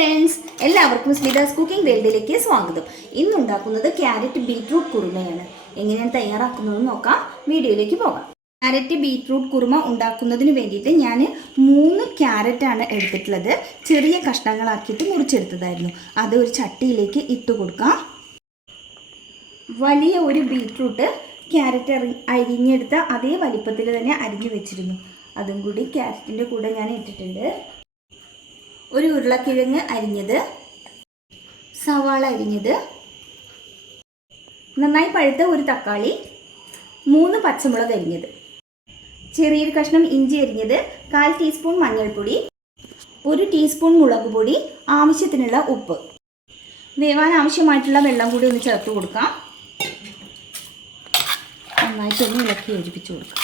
Friends എല്ലാവർക്കും സ്മിതാസ് cooking വേൾഡിലേക്ക് സ്വാഗതം. ഇന്ന് ഉണ്ടാക്കുന്നത് ക്യാരറ്റ് ബീറ്റ്റൂട്ട് കുറുമയാണ്. എങ്ങനെയാണ് തയ്യാറാക്കുന്നതെന്ന് നോക്കാം. വീഡിയോയിലേക്ക് പോകാം. ക്യാരറ്റ് ബീറ്റ്റൂട്ട് കുറുമ ഉണ്ടാക്കുന്നതിന് വേണ്ടിയിട്ട് ഞാൻ മൂന്ന് ക്യാരറ്റാണ് എടുത്തിട്ടുള്ളത്. ചെറിയ കഷ്ണങ്ങളാക്കിയിട്ട് മുറിച്ചെടുത്തതായിരുന്നു. അത് ഒരു ചട്ടിയിലേക്ക് ഇട്ട് കൊടുക്കാം. വലിയ ഒരു ബീറ്റ്റൂട്ട് ക്യാരറ്റ് അരിഞ്ഞെടുത്ത അതേ വലിപ്പത്തിൽ തന്നെ അരിഞ്ഞു വെച്ചിരുന്നു. അതും കൂടി ക്യാരറ്റിന്റെ കൂടെ ഞാൻ ഇട്ടിട്ടുണ്ട്. ഒരു ഉരുളക്കിഴങ്ങ് അരിഞ്ഞത് സവാള അരിഞ്ഞത് നന്നായി പഴുത്ത ഒരു തക്കാളി മൂന്ന് പച്ചമുളക് അരിഞ്ഞത് ചെറിയൊരു കഷ്ണം ഇഞ്ചി അരിഞ്ഞത് കാൽ ടീസ്പൂൺ മഞ്ഞൾപ്പൊടി ഒരു ടീസ്പൂൺ മുളക് പൊടി ആവശ്യത്തിനുള്ള ഉപ്പ്. വേവാൻ ആവശ്യമായിട്ടുള്ള വെള്ളം കൂടി ഒന്ന് ചേർത്ത് കൊടുക്കാം. നന്നായിട്ടൊന്ന് ഇളക്കി യോജിപ്പിച്ച് കൊടുക്കാം.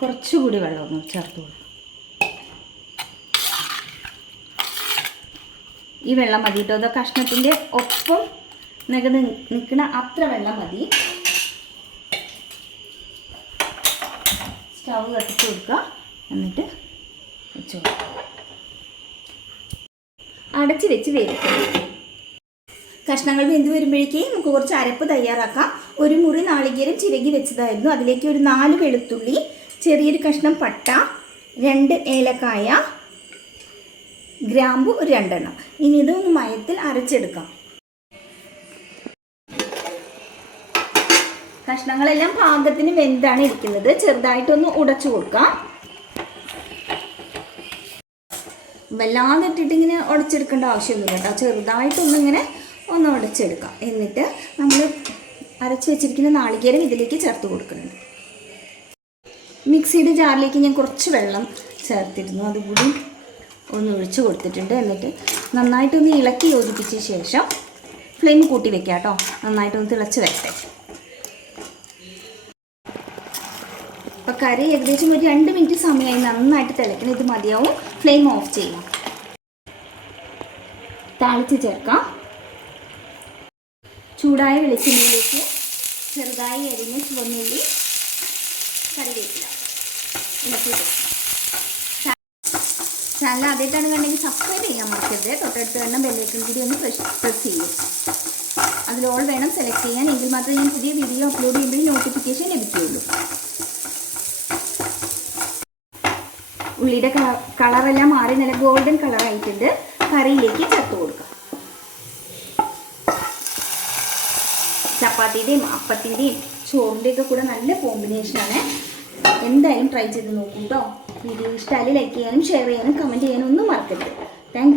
കുറച്ചുകൂടി വെള്ളം ഒന്ന് ചേർത്ത് കൊടുക്കാം. ഈ വെള്ളം മതി കേട്ടോ. അതോ കഷ്ണത്തിന്റെ ഒപ്പം നികന്ന് നിൽക്കുന്ന അത്ര വെള്ളം മതി. സ്റ്റവ് കത്തിച്ച് കൊടുക്കുക എന്നിട്ട് വെച്ചു അടച്ച് വെച്ച് വേവിക്കുക കഷ്ണങ്ങൾ വെന്ത് വരുമ്പോഴേക്കും നമുക്ക് കുറച്ച് അരപ്പ് തയ്യാറാക്കാം. ഒരു മുറി നാളികേരം ചിരകി വെച്ചതായിരുന്നു. അതിലേക്ക് ഒരു നാല് വെളുത്തുള്ളി ചെറിയൊരു കഷ്ണം പട്ട രണ്ട് ഏലക്കായ ഗ്രാമ്പു ഒരു രണ്ടെണ്ണം. ഇനി ഇതൊന്ന് മയത്തിൽ അരച്ചെടുക്കാം. കഷ്ണങ്ങളെല്ലാം പാകത്തിന് വെന്താണ് ഇരിക്കുന്നത്. ചെറുതായിട്ടൊന്ന് ഉടച്ചു കൊടുക്കാം. വല്ലാതെ ഇട്ടിട്ട് ഇങ്ങനെ ഉടച്ചെടുക്കേണ്ട ആവശ്യമൊന്നുമില്ല കേട്ടോ. ചെറുതായിട്ടൊന്നും ഇങ്ങനെ ഒന്ന് ഉടച്ചെടുക്കാം. എന്നിട്ട് നമ്മൾ അരച്ച് വെച്ചിരിക്കുന്ന നാളികേരം ഇതിലേക്ക് ചേർത്ത് കൊടുക്കുന്നുണ്ട്. മിക്സിയുടെ ജാറിലേക്ക് ഞാൻ കുറച്ച് വെള്ളം ചേർത്തിരുന്നു. അതുകൂടി ഒന്ന് ഒഴിച്ച് കൊടുത്തിട്ടുണ്ട്. എന്നിട്ട് നന്നായിട്ടൊന്ന് ഇളക്കി യോജിപ്പിച്ച ശേഷം ഫ്ലെയിം കൂട്ടി വെക്കാം കേട്ടോ. നന്നായിട്ടൊന്ന് തിളച്ച് വരട്ടെ. അപ്പോൾ കറി ഏകദേശം ഒരു രണ്ട് മിനിറ്റ് സമയമായി. നന്നായിട്ട് തിളക്കണം. ഇത് മതിയാവും. ഫ്ലെയിം ഓഫ് ചെയ്യാം. താളിച്ച് ചേർക്കാം. ചൂടായ വെളിച്ചെണ്ണയിലേക്ക് ചെറുതായി അരിഞ്ഞ ചുവന്നുള്ളി കറിവേപ്പില ഇളക്കി ചാനൽ ആദ്യമായിട്ടാണ് കണ്ടെങ്കിൽ സബ്സ്ക്രൈബ് ചെയ്യാൻ മറക്കരുത്. തൊട്ടടുത്ത് തന്നെ ബെല്ലൈക്കൺ കൂടി ഒന്ന് പ്രസ് ചെയ്യും. അതിൽ ഓൾ വേണം സെലക്ട് ചെയ്യാൻ. എങ്കിൽ മാത്രമേ ഞാൻ പുതിയ വീഡിയോ അപ്ലോഡ് ചെയ്യുമ്പോൾ നോട്ടിഫിക്കേഷൻ ലഭിക്കുകയുള്ളൂ. ഉള്ളിയുടെ കളറെല്ലാം മാറി നല്ല ഗോൾഡൻ കളറായിട്ടുണ്ട് കറിയിലേക്ക് ചേർത്ത് കൊടുക്കുക ചപ്പാത്തിയുടെയും അപ്പത്തിന്റെയും ചോറിന്റെയൊക്കെ കൂടെ നല്ല കോമ്പിനേഷനാണ് എന്തായാലും ട്രൈ ചെയ്ത് നോക്കൂ കേട്ടോ വീഡിയോ ഇഷ്ടമായി ലൈക്ക് ചെയ്യാനും ഷെയർ ചെയ്യാനും കമന്റ് ചെയ്യാനും ഒന്നും മറക്കരുത്. താങ്ക്